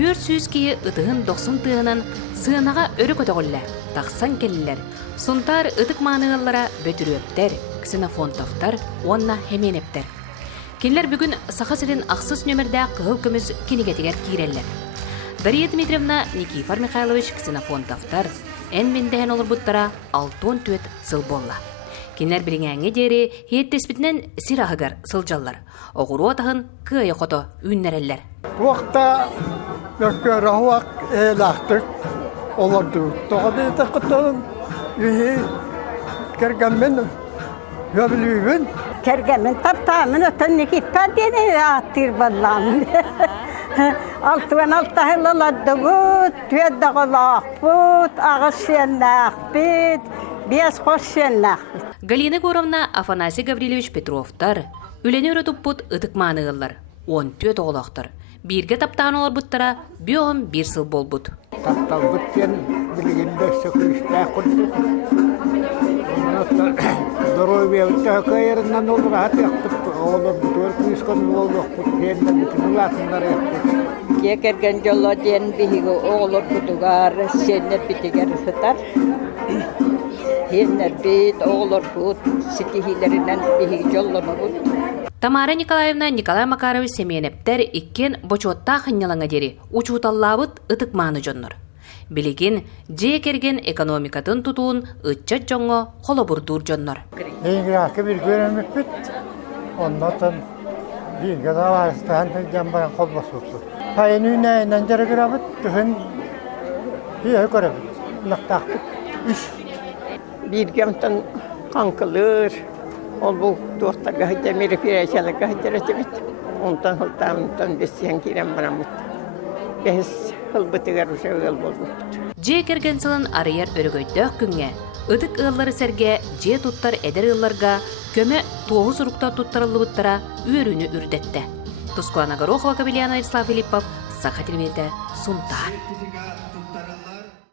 400 кие ытыгын 90 тыгынан сыанаға өрі көтөғыллар, тақсан келілер. Сунтар ытык маанығыллара бөтірөптер, ксенофонтовтар, онна хеменептер. Кенлер бүгін саха сілін ақсыз нөмірді қығыл көміз кенегетігер кейрелер. Дарья Дмитриевна Никифор Михайлович Ксенофонтовтар әнмендеген олыр бұттара 6-4 сыл болла. Кенлер біліңәңе дері хеттеспітінен сирағығар сылжалар. Оғыру атағын күйе қото үннерелер. Уақта өккөр ауақ әлақтық оларды. Тоғады етіқіттің үйі кәргәммен өбілуін. Кәргәммен таптамын өтін Никифор дені аттыр балламын. Алтыған алтahılaлады бұд, түйедді қолақ бұд, ағыз сеннақ бұд, бес қос сеннақ бұд. Галина Горовна Афанасий Гаврилевич Петровтар үлені өрітіп бұд ұтықманығылар, 14 оғылақтар. Бірге таптаған олар бұттара бүйоғым бір сыл бол бұд. Таптал бұттен білгенде сөкірішті құлды. Здоровье өтті олыға атық олар бұд, өркүйіскен олық бұд, енді бүтін ұлатындар еқпұд. Кекерген жолы ден бігі оғылыр бұдығар, сенер бітігер сытар. Хенер бит, оғылыр бұд, сетихилерінен бігі жолыны бұд. Тамара Николаевна Николай Макарович Семенептер иккен бочотта хынялаңа дери, учуталлабыт ытыкманы жоннор. Билигин, жекерген экономикатын тутуун ытчат жоңго холобурдур жоннор. Еңгірақы бір көрімік біт, оннатын бірге даварыстан жамбаран қол басуқсы. Пайын үйнайынан жары көрабыт, түхін бүйе көрабыт, нақтақ біт, үш. Біргемтен қанқылыр, ол бұл туақтарға хыттар, мероприятияларға хыттар өтебет. Онтан хылтамынтан бесен керем барамыт. Бәс хылбытығар ұша өйел болбыт. Жекерген сылын арыяр өрігөйдөк күнге, ыдык ыллары сәрге же туттар әдер ылларға көмі тоғыз ұруқтар туттарылы бұттара өріні үрдетті. Тускуана Горохова, Кабелиана Вячеслав Филиппов, Саха телевизия, Сунтар.